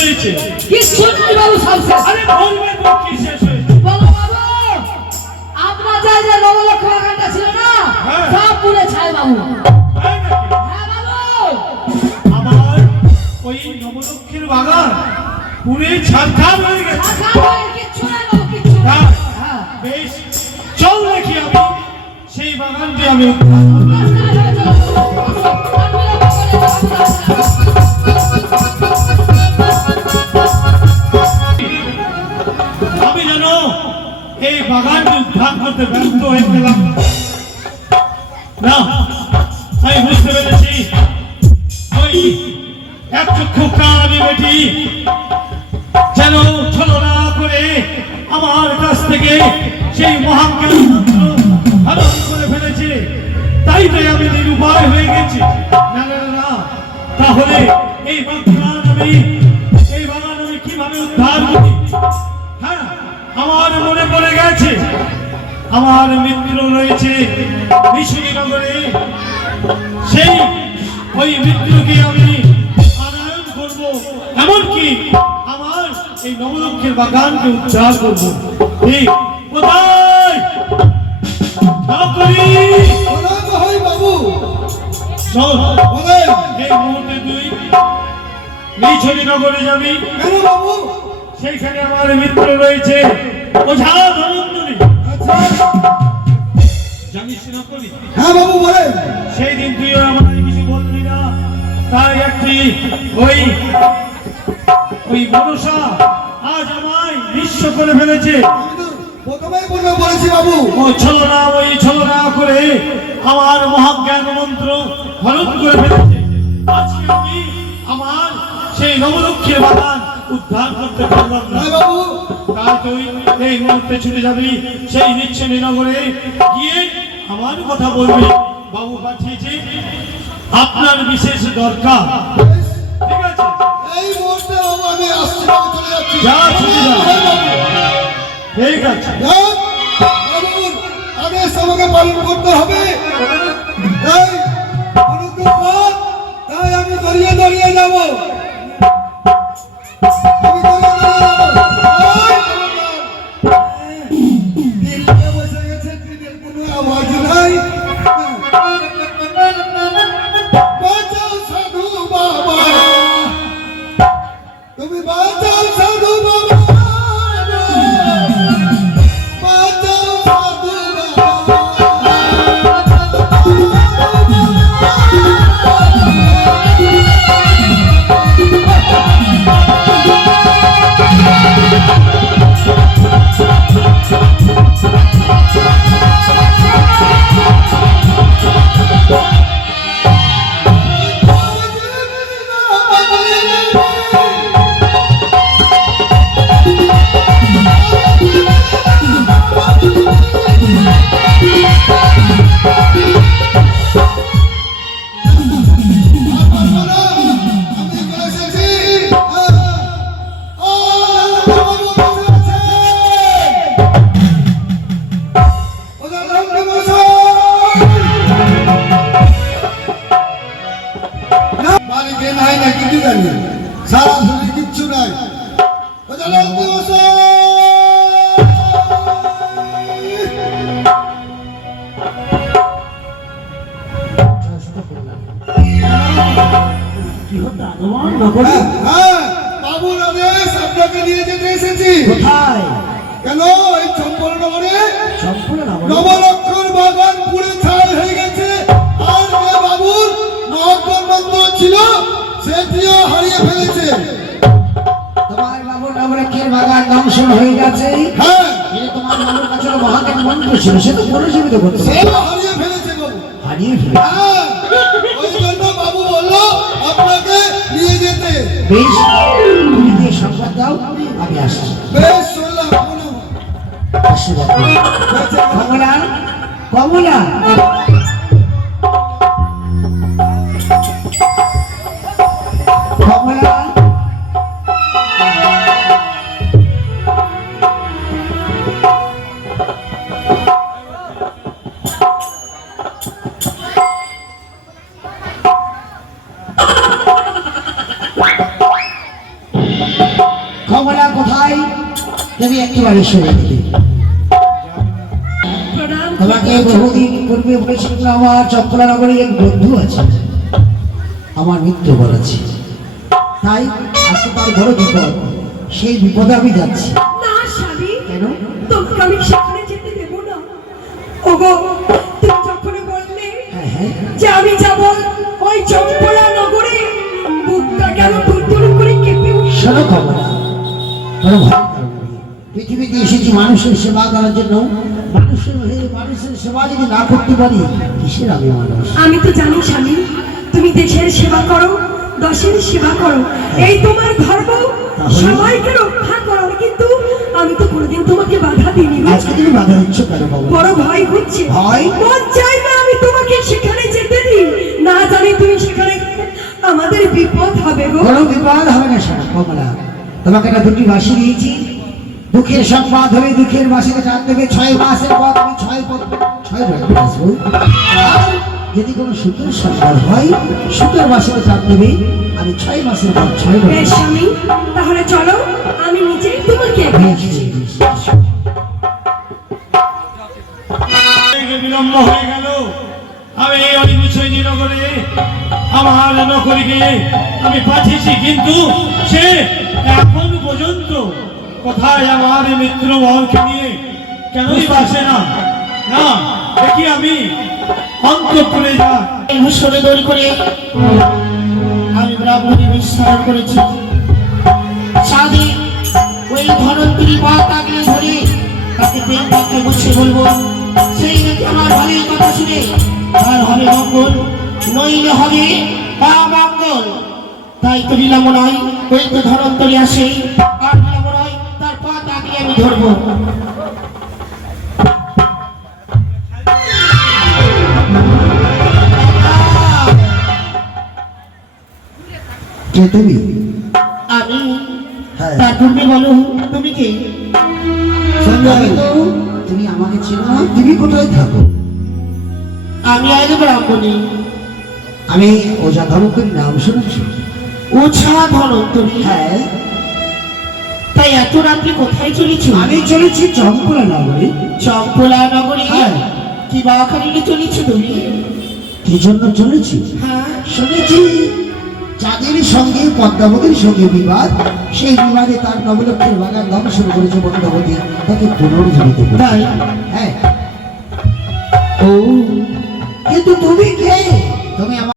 হয়েছে? কিচ্ছু নেই বাবু, সব শেষ। আরে বলবে তো কি শেষ হয়েছে? বলো বাবু, আপনার যা যা নবলক্ষ বাগানটা ছিল না, হ্যাঁ। সব পুড়ে ছাই বাবু। তাই নাকি? হ্যাঁ বাবু। আমার ওই নবলক্ষের বাগান পুরে ছারখার হয়ে গেছে। কিচ্ছু নাই বাবু, কিচ্ছু নাই। হ্যাঁ, হ্যাঁ। বেশ, চল দেখি আমি সেই বাগানটি আমি যেন এই বাগানটি উদ্ধার করতে ব্যর্থ হয়ে গেলাম না। আমি বুঝতে পেরেছি ওই এক চক্ষু কানি বেটি যেন ছলনা করে আমার কাছ থেকে সেই মহাজ্ঞান মন্ত্র হরণ করে ফেলেছে। তাই আমি নিরুপায় হয়ে গেছি। না না না, তাহলে এই বাগান আমি কিভাবে উদ্ধার করি? হ্যাঁ, আমার মনে পড়ে গেছে আমার মিত্র রয়েছে মিশরীনগরে। সেই ওই মিত্রকে আমি আনয়ন করব, এমনকি আমার এই নবলক্ষের বাগানকে উদ্ধার করবো। ঠিক কোথায় বাবু? এই মুহূর্তে তুই মিশরীনগরে যাবি। কেন বাবু? সেইখানে আমার মিত্র রয়েছে ওঝা ধনঞ্জনী। আচ্ছা, জানিস না করি? হ্যাঁ বাবু বলেন। সেই দিন তুই আমাকে কিছু বলবি না, তাই একটি ওই মনসা আজ আমায় নিঃস্ব করে ফেলেছে। আমি তো প্রথমেই বলেছি বাবু। ও ছলনা করে আমার মহাজ্ঞান মন্ত্র হরণ করে ফেলেছে। আজকে আমি আমার সেই নবলক্ষের বাগান উদ্ধার করতে পারলাম না। হ্যাঁ বাবু। তাই তুই এই মুহূর্তে ছুটে যাবি সেই মিশরীনগরে, গিয়ে আমার কথা বলবি। বাবু পাঠিয়েছে, আপনার বিশেষ দরকার। ঠিক আছে, এই মুহূর্তে বাবু আমি আসছি বাবু, চলে যাচ্ছি। যা, ছুটে যা। হ্যাঁ বাবু। ঠিক আছে। যান, বাবুর আদেশ আমাকে পালন করতে হবে। তাই অনেকক্ষণ পর তাই আমি দাঁড়িয়ে দাঁড়িয়ে যাব। আমি দাঁড়িয়ে দাঁড়িয়ে যাব। দিল্লিতে বসে গেছে, ট্রেনের কোনো আওয়াজ নাই। বাঁচাও সাধু বাবা, তুমি বাঁচাও সাধু বাবা, বাঁচাও সাধু বাবা। সারা শরীর কিচ্ছু নাই। বাবুর আদেশ আপনাকে নিয়ে যেতে এসেছি। কোথায়? কেন? এই চম্পলনগরে নবলক্ষর বাগান পুড়ে ছাই হয়ে গেছে। আর যে বাবুর মহাজ্ঞান মন্ত্র ছিল সেটিও হারিয়ে ফেলেছে। তোমার বাবুর নবলক্ষের বাগান ধ্বংস হয়ে গেছে। হ্যাঁ, কিন্তু তোমার বাবুর কাছে মহাজ্ঞান মন্ত্র ছিল, সে তো পুনর্জীবিত করতে সেও হারিয়ে ফেলেছে বাবু। হারিয়ে ফেলে। হ্যাঁ, ওই জন্য বাবু বললো আপনাকে নিয়ে যেতে। বেশ, তুমি গিয়ে সংবাদ দাও, আমি আসছি। বেশ, শুনলাম। আশীর্বাদ করো। কমলা, কমলা, কমলা। তুমি একেবারে সরে দিলে। প্রণাম। তোমাকে বহুদিন পূর্বে বলেছিলাম আমার চম্পলানগরে এক বন্ধু আছে, আমার মৃত্যু বলেছে, তাই আজকে তার বড় বিপদ, সেই বিপদে আমি যাচ্ছি। না স্বামী, কেন? তোমাকে আমি সেখানে যেতে দেবো না। ওগো, তুমি যখন বললে হ্যাঁ হ্যাঁ, যে আমি যাব ওই চম্পলা নগরে, বুকটা কেন দুর্দুর করে কেঁপে উঠল। শোনো কমলা, বড় ভয় কারণ নেই। পৃথিবীতে এসেছি মানুষের সেবা করার জন্য, মানুষের সেবা যদি না করতে পারি কিসের আমি মানুষ? আমি তো জানি স্বামী, তুমি দেশের সেবা করো, দশের সেবা করো, এই তোমার ধর্ম, তাহলে? সবাইকে রক্ষা করো। কিন্তু আমি তো কোনোদিন তোমাকে বাধা দিইনি গো। আজকে তুমি বাধা দিচ্ছ কেন কমলা? বড় ভয় হচ্ছে। ভয়? মন চাই না আমি তোমাকে সেখানে যেতে দিই, না জানি তুমি সেখানে গেলে আমাদের বিপদ হবে গো। কোনো বিপদ হবে না শোনো কমলা, তোমাকে একটা দুটি বাসি দিয়েছি, দুঃখের সংবাদ হবে দুঃখের বাসিতে টান দেবে, 6 মাসের পর আমি 6 রাত্রি আসবো। আর যদি কোনো সুখের সংবাদ হয় সুখের বাসিতে টান দেবে, আমি 6 মাসের পর 6 বেশ স্বামী, তাহলে চলো আমি নিজেই তোমাকে বিলম্ব হয়ে গেল। আমি ওই বিষয়টি নগরে আমার নকরিকে আমি পাঠিয়েছি, কিন্তু সে এখন পর্যন্ত কোথায় আমার মিত্র বহনকে নিয়ে কেনই বাসে না। না দেখি আমি অন্তঃপুরে যা ভূষণে দৌড় করে আমি ব্রাহ্মণী বিশ্বাস করেছি। সাধে ওই ধনন্তরী পথ আগলে ধরে তাকে প্রেম পক্ষে বসে বলবো, সেই নাকি আমার ভালোই কথা শুনে তার হবে মঙ্গল, নইলে হবে মঙ্গল। তাই তো বিলম্ব নয়, ওই তো ধনন্তরী আসে, আর বিলম্ব নয়, তার পথ আগলে আমি ধরবো। কে তুমি? আমি হ্যাঁ। তার পূর্বে বলো তুমি কে? আমি তো, তুমি আমাকে চেনো না? তুমি কোথায় থাকো? আমি আজ ব্রাহ্মণী। আমি ওঝা ধর্মকরী নাম শুনেছি। ওঝা ধনন্তরী? হ্যাঁ, তাই এত রাত্রে কোথায় চলেছ? আমি চলেছি চম্পলা নগরে। চম্পলা নগরী? হ্যাঁ। কি বাখানিলে চলেছ তুমি? কি জন্য চলেছি? হ্যাঁ। শুনেছি যাদের সঙ্গে পদ্মাবতীর সঙ্গে বিবাদ, সেই বিবাদে তার নবলক্ষের বাগান ধ্বংস করেছে পদ্মাবতী, তাকে পুনর্জীবিত করে। তাই? হ্যাঁ। ও, কিন্তু তুমি কে? তুমি আমার